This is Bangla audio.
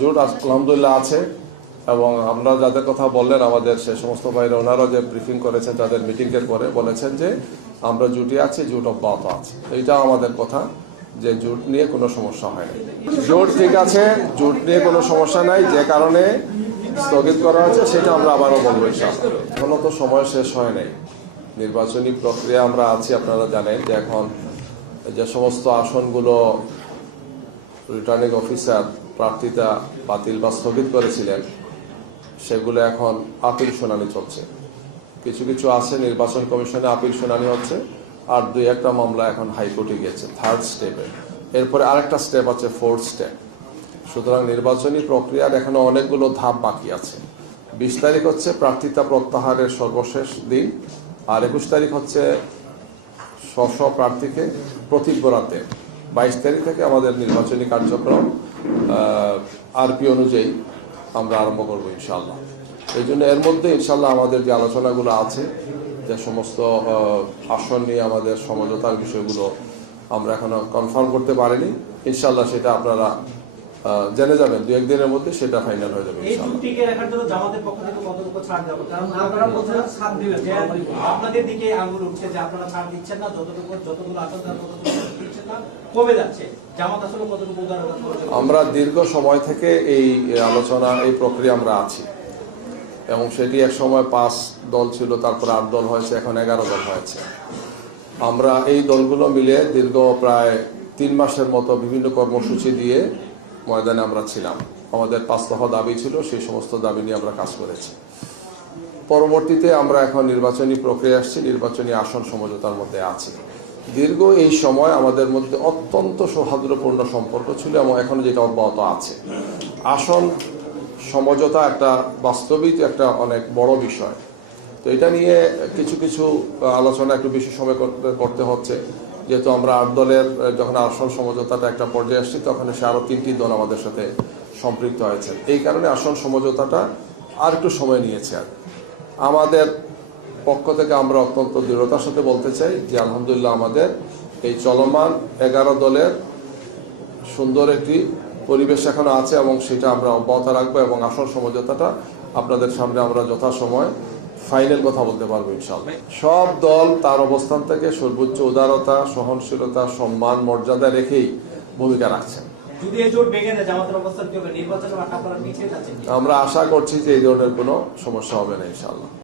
জোট আলহামদুলিল্লাহ আছে এবং আমরা যাদের কথা বললেন আমাদের সে সমস্ত ভাইরা ওনারা যে ব্রিফিং করেছেন তাদের মিটিংয়ের পরে বলেছেন যে আমরা জোটে আছি, জোট অব্যাহত আছে। এইটা আমাদের কথা যে জোট নিয়ে কোনো সমস্যা হয় না। জোট ঠিক আছে, জোট নিয়ে কোনো সমস্যা নাই, যে কারণে স্থগিত করা হয়েছে সেটা আমরা আবারও বলবো ইনশাআল্লাহ। এখনো তো সময় শেষ হয় নাই, নির্বাচনী প্রক্রিয়া আমরা আছি। আপনারা জানেন যে এখন যে সমস্ত আসনগুলো রিটার্নিং অফিসার প্রার্থিতা বাতিল বা স্থগিত করেছিলেন সেগুলো এখন আপিল শুনানি চলছে। কিছু কিছু আছে নির্বাচন কমিশনে আপিল শুনানি হচ্ছে, আর দুই একটা মামলা এখন হাইকোর্টে গিয়েছে থার্ড স্টেপে। এরপরে আরেকটা স্টেপ আছে ফোর্থ স্টেপ। সুতরাং নির্বাচনী প্রক্রিয়ার এখনো অনেকগুলো ধাপ বাকি আছে। 20 তারিখ হচ্ছে প্রার্থিতা প্রত্যাহারের সর্বশেষ দিন, আর 21 তারিখ হচ্ছে স্ব প্রার্থীকে প্রতিজ্ঞ রাতে। 22 তারিখ থেকে আমাদের নির্বাচনী কার্যক্রম আরপি অনুযায়ী আমরা আরম্ভ করবো ইনশাআল্লাহ। এই জন্য এর মধ্যে ইনশাআল্লাহ আমাদের যে আলোচনাগুলো আছে, যে সমস্ত আসন নিয়ে আমাদের সমঝোতার বিষয়গুলো আমরা এখনো কনফার্ম করতে পারিনি। ইনশাআল্লাহ সেটা আপনারা জেনে যাবেন, দু একদিনের মধ্যে সেটা ফাইনাল হয়ে যাবে ইনশাআল্লাহ। টিকে রাখার জন্য জামাতের পক্ষ থেকে কতটুকু ছাড় দেব? কারণ আপনারা প্রথমে ছাড় দিবেন, যে আপনাদের দিকে আঙুল উঠছে যে আপনারা ছাড় দিচ্ছেন না, যতগুলো আসন ততটুকু দিচ্ছেন না, কমে যাচ্ছে। জামাত আসলে কতটুকু উদারতা করছে? আমরা দীর্ঘ সময় থেকে এই আলোচনা, এই প্রক্রিয়া আমরা আছি, এবং সেটি এক সময় 5 দল ছিল, তারপর 8 দল হয়েছে, এখন 11 দল হয়েছে। আমরা এই দলগুলো মিলে দীর্ঘ প্রায় 3 মাসের মতো বিভিন্ন কর্মসূচি দিয়ে ময়দানে আমরা ছিলাম। আমাদের 5 দফা দাবি ছিল, সেই সমস্ত দাবি নিয়ে আমরা কাজ করেছি। পরবর্তীতে আমরা এখন নির্বাচনী প্রক্রিয়া আসছি, নির্বাচনী আসন সমঝোতার মধ্যে আছি। দীর্ঘ এই সময় আমাদের মধ্যে অত্যন্ত সৌহার্দ্যপূর্ণ সম্পর্ক ছিল এবং এখনো যেটা অব্যাহত আছে। আসন সমঝোতা একটা বাস্তবিক একটা অনেক বড় বিষয়, তো এটা নিয়ে কিছু কিছু আলোচনা একটু বেশি সময় করতে হচ্ছে, যেহেতু আমরা 8 দলের যখন আসন সমঝোতাটা একটা পর্যায়ে আসছি তখন সে আরও 3টি দল আমাদের সাথে সম্পৃক্ত হয়েছে। এই কারণে আসন সমঝোতাটা আর একটু সময় নিয়েছে। আর আমাদের পক্ষ থেকে আমরা অত্যন্ত দৃঢ়তার সাথে বলতে চাই যে আলহামদুলিল্লাহ আমাদের এই চলমান 11 দলের সুন্দর একটি পরিবেশ এখনো আছে এবং সেটা আমরা অব্যাহত রাখবো, এবং আসন সমঝোতাটা আপনাদের সামনে আমরা যথাসময় ফাইনাল কথা বলতে পারবো ইনশাআল্লাহ। সব দল তার অবস্থান থেকে সর্বোচ্চ উদারতা, সহনশীলতা, সম্মান, মর্যাদা রেখেই ভূমিকা রাখছেন। যদি এই জোট ভেঙে যায় জামাতের অবস্থান কি হবে? নির্বাচনে আপনারা পিছিয়ে যাচ্ছেন? আমরা আশা করছি যে এই ধরনের কোনো সমস্যা হবে না ইনশাআল্লাহ।